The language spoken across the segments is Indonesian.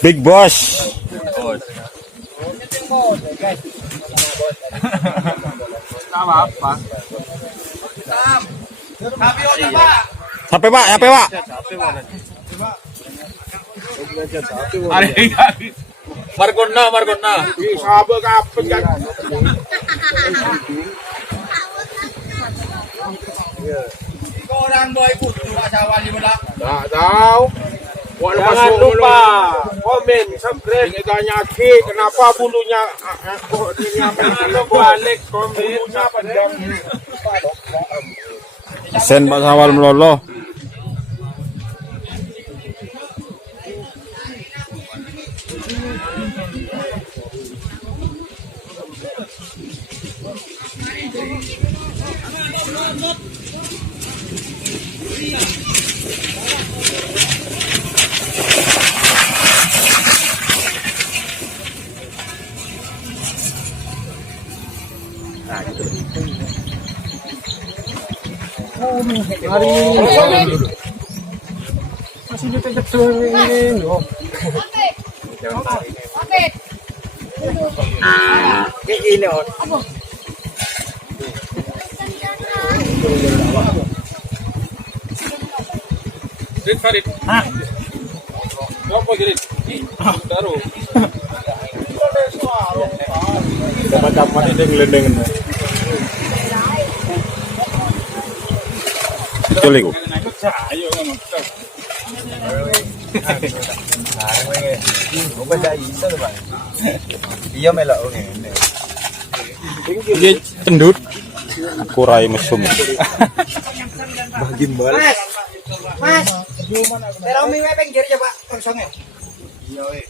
Big Boss. Apa? HP Pak, HP Pak. Margona. Sahabat kapan kan? Orang boy kudu aja wali bola. Tak tahu. Jangan lupa komen, subscribe, nyaki kenapa bulunya balik bulunya panjang. Sen Pak Sawal melolo. Masih kecil ini loh. Oke. Kayak gini on. Farid. Hah? Apa gini? Taruh. Dapat itu ngelendengan. Betul iku. Ayo ngomong. Iya melok ngene. Dia cendut. Kurai mesum. Bagi mbal. Mas. Pero may pinggir ya, Pak. Kosongnya. Iya we.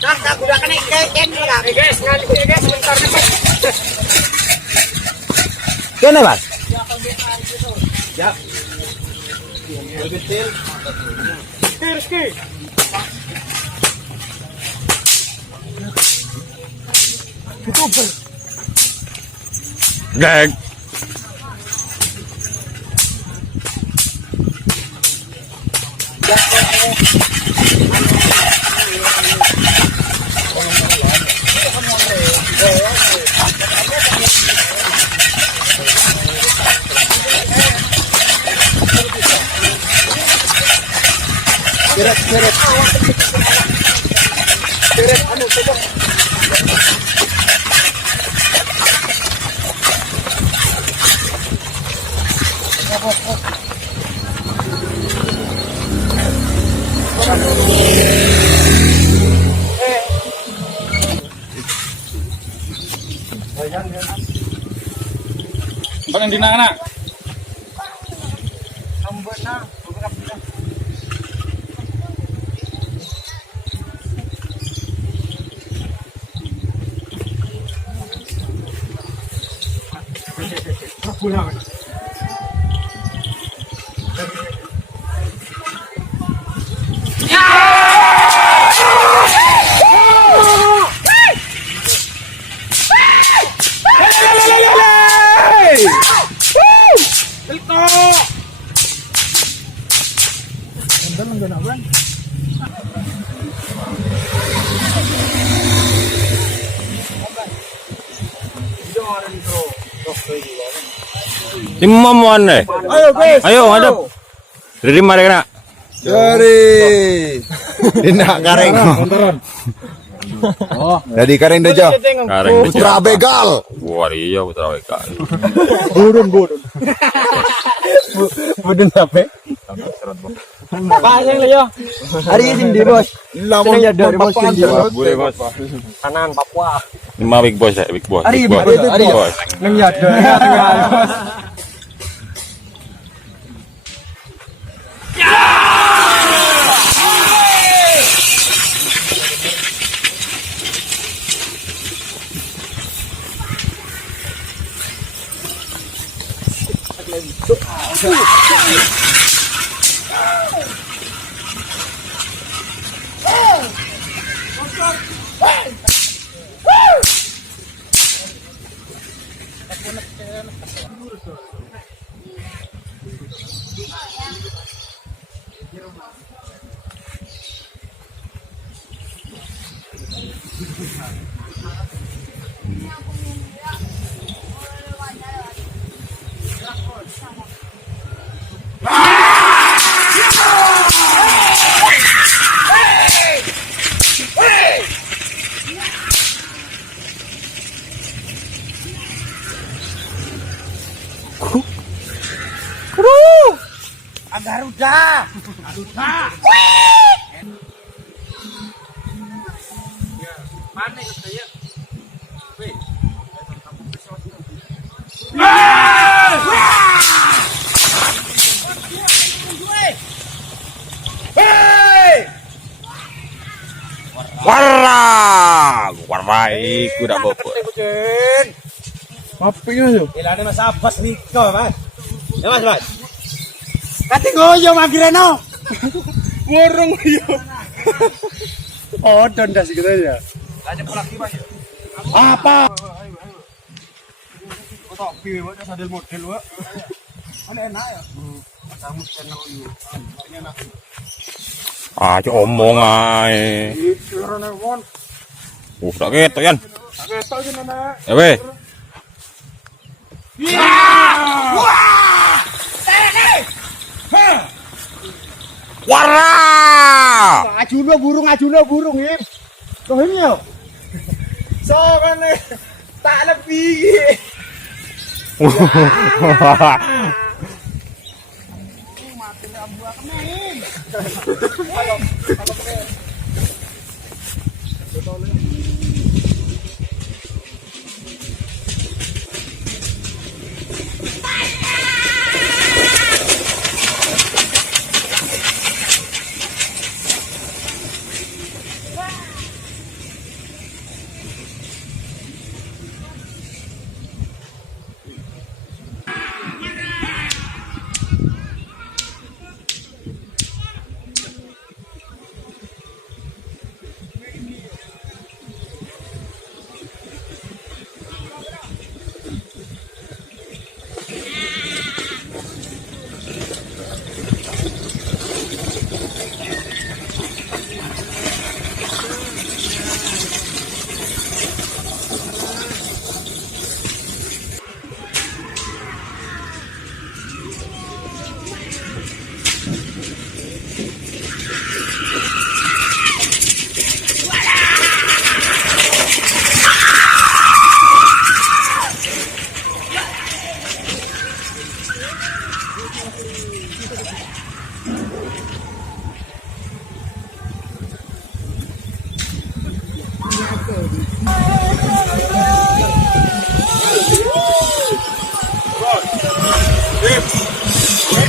Nah, tak gunakan ini lah. Guys, sekali guys, sebentar nih. Kene, Mas. Ya. Betul. Rizky. YouTuber. Gag. Bang di mana? Imam mana? Ayo, guys. Ayo, hadap. Dari mana kena? Dari. Dina kareng. Oh, Jadi kareng dejo. kareng Putra begal. Wah, iya putra begal. Budun apa? Pasang lah yo. Hari ini di bos. Lamun Senang jadi bos tinggi. Boleh, Bos. Kanan Papua. Lima big boss ya, big boss. Ari, Big boss. Ari. Big boss. Nang yada. Garuda. Mana itu saya? Warah, warai kuda bobot. Apa itu? Ilane Mas Abbas niko, Mas. Ya, Mas. Kati ngoyo magreno. Borong yo. Oh, dondas gitu ya. Lanjut pulang ki, Mas. Apa? Kok piye wae sadel model wae. Ana enak ya. Kamu channel yo. Ini enak. Ah, cok omong ae. Irone won. Tak ketok yan. Ketok iki Nenek. Ya weh. Warah. Ajuna burung iki. Kok ini yo? So kan tak lebih.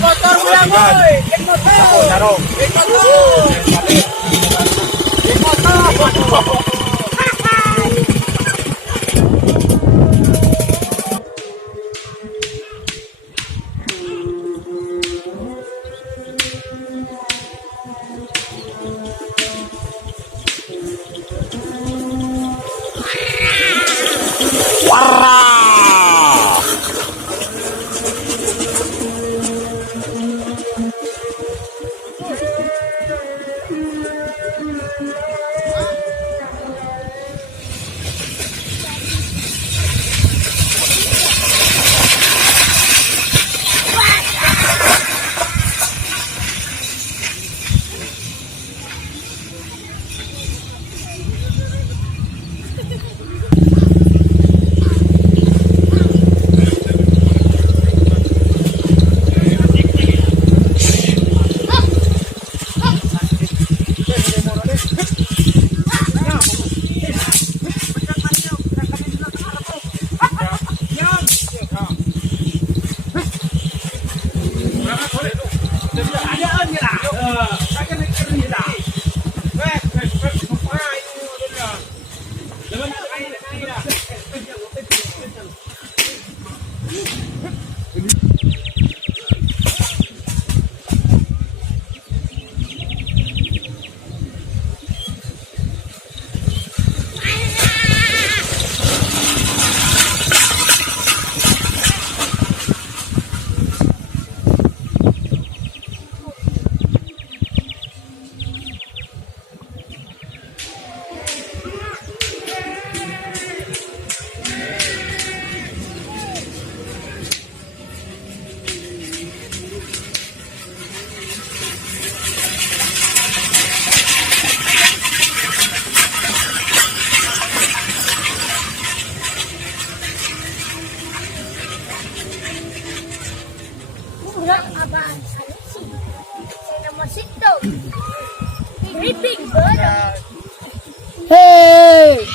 Motor pulang, boy. Motor. Motor. Mamacito. Big bird. Hey!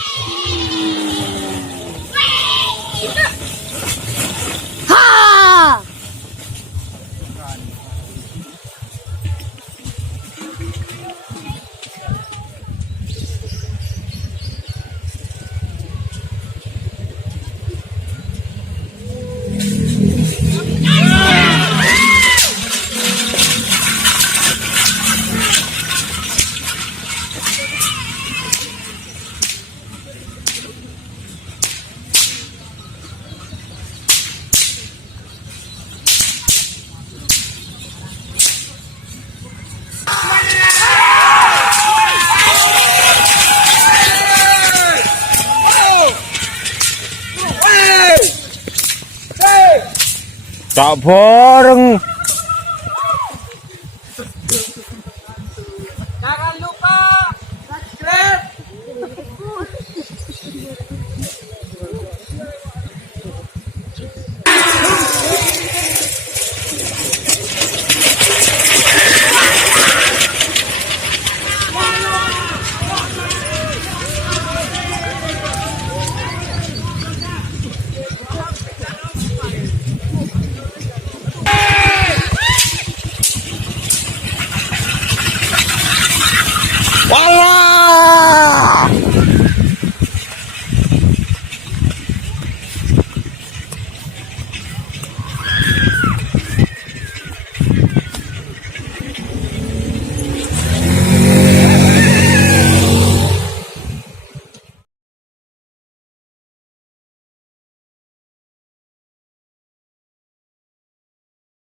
Ha! Tak bareng. Jangan lupa subscribe.